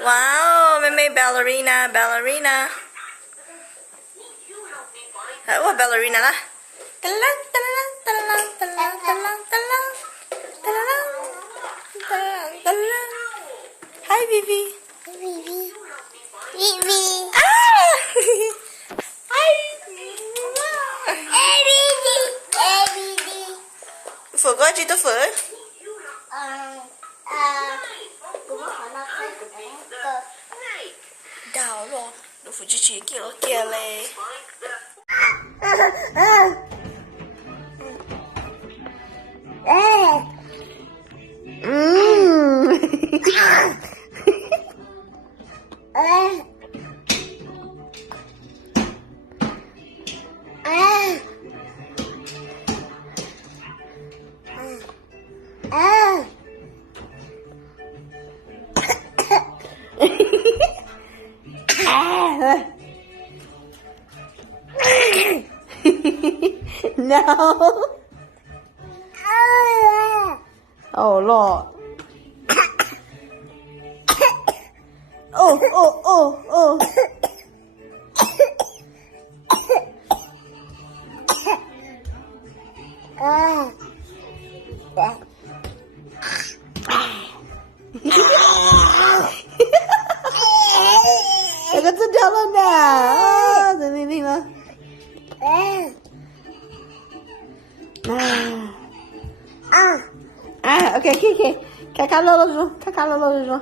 Wow, may ballerina. Oh, ballerina lah. Talang, talang, talang, talang, talang, talang, talang, talang, talang. Hi, Vivi. Vivi. Ah! Hi. Du får gå dit og få. Đào rồi. Du får chỉ kia lê. No. Oh Lord. Oh. Agak sejalan dah. Sini lah. Okay. Kakak lolo dulu.